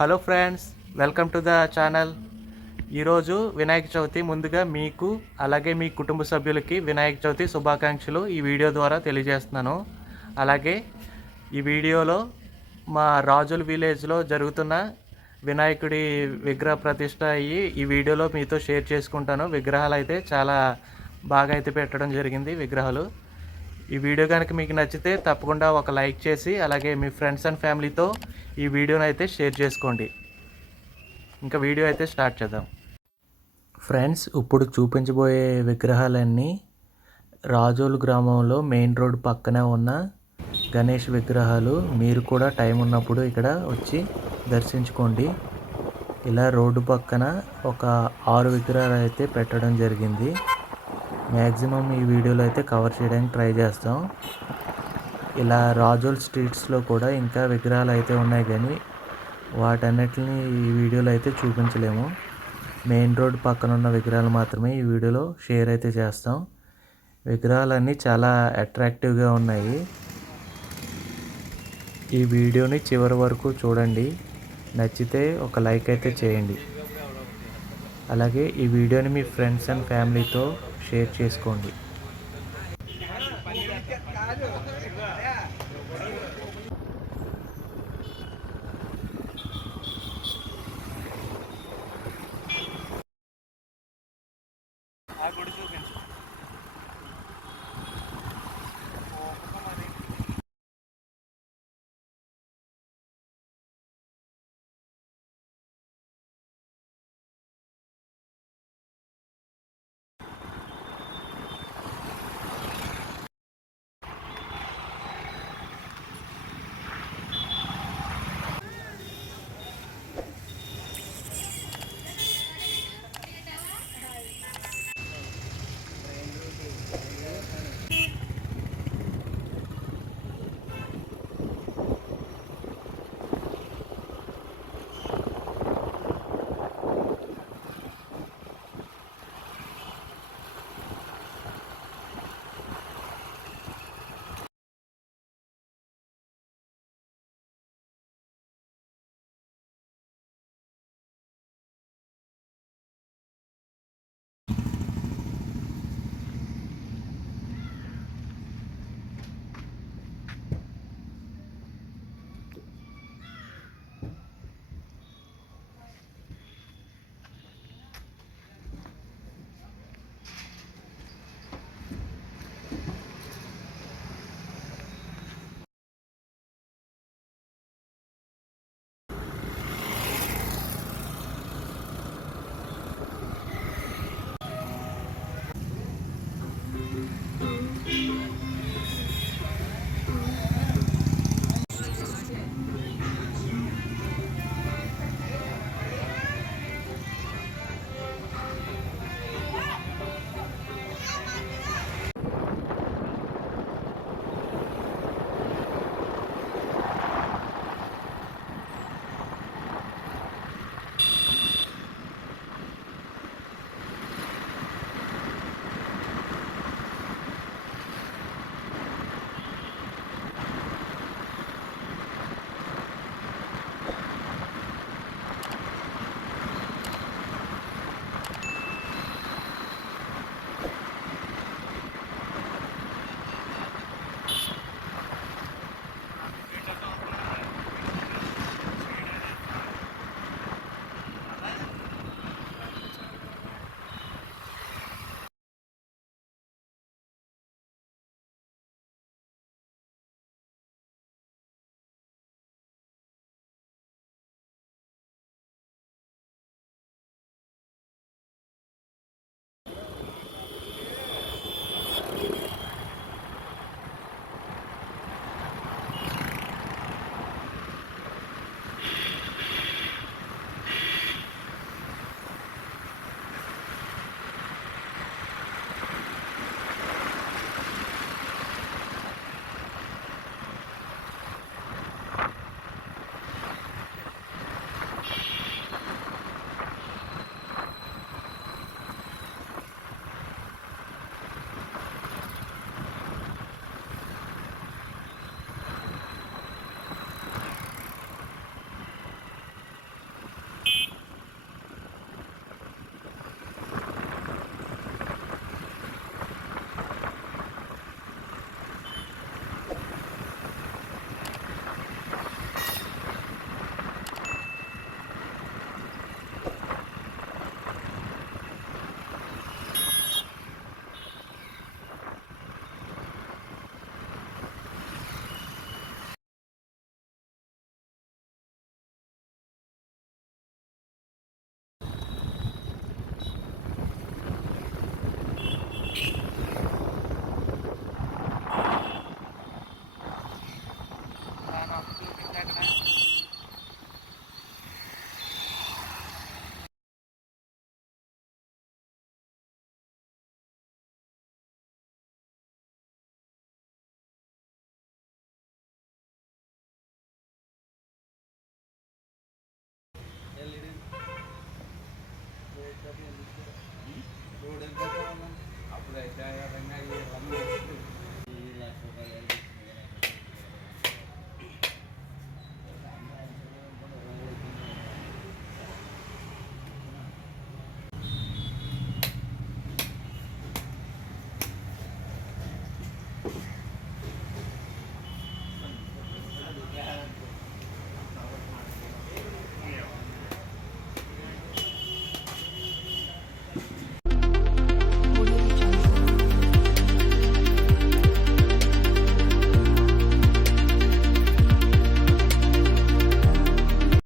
Hello friends, welcome to the channel. ఈరోజు వినాయక చవితి. ముందుగా మీకు అలాగే మీ కుటుంబ సభ్యులకి వినాయక చవితి శుభాకాంక్షలు ఈ వీడియో ద్వారా తెలియజేస్తున్నాను. అలాగే ఈ వీడియోలో మా రాజుల విలేజ్లో జరుగుతున్న వినాయకుడి విగ్రహ ప్రతిష్ట అయ్యి ఈ వీడియోలో మీతో షేర్ చేసుకుంటాను. విగ్రహాలు అయితే చాలా బాగా అయితే పెట్టడం జరిగింది. విగ్రహాలు ఈ వీడియో కనుక మీకు నచ్చితే తప్పకుండా ఒక లైక్ చేసి అలాగే మీ ఫ్రెండ్స్ అండ్ ఫ్యామిలీతో ఈ వీడియోని అయితే షేర్ చేసుకోండి. ఇంకా వీడియో అయితే స్టార్ట్ చేద్దాం. ఫ్రెండ్స్, ఇప్పుడు చూపించబోయే విగ్రహాలన్నీ రాజోలు గ్రామంలో మెయిన్ రోడ్ పక్కనే ఉన్న గణేష్ విగ్రహాలు. మీరు కూడా టైం ఉన్నప్పుడు ఇక్కడ వచ్చి దర్శించుకోండి. ఇలా రోడ్డు పక్కన ఒక 6 విగ్రహాలు అయితే పెట్టడం జరిగింది. మ్యాక్సిమం ఈ వీడియోలో అయితే కవర్ చేయడానికి ట్రై చేస్తాం. ఇలా రాజోల్ స్ట్రీట్స్లో కూడా ఇంకా విగ్రహాలు అయితే ఉన్నాయి, కానీ వాటన్నిటిని ఈ వీడియోలో అయితే చూపించలేము. మెయిన్ రోడ్ పక్కన ఉన్న విగ్రహాలు మాత్రమే ఈ వీడియోలో షేర్ అయితే చేస్తాం. విగ్రహాలన్నీ చాలా అట్రాక్టివ్గా ఉన్నాయి. ఈ వీడియోని చివరి వరకు చూడండి. నచ్చితే ఒక లైక్ అయితే చేయండి. అలాగే ఈ వీడియోని మీ ఫ్రెండ్స్ అండ్ ఫ్యామిలీతో షేర్ చేసుకోండి.